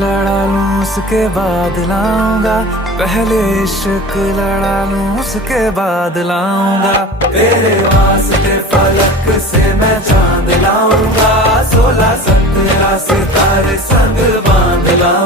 लड़ा लूं उसके बाद लाऊंगा, पहले इश्क लड़ा लूं उसके बाद लाऊंगा। तेरे वास्ते फलक से मैं चांद लाऊंगा, 16 17 सितारे संग बांध लाऊंगा।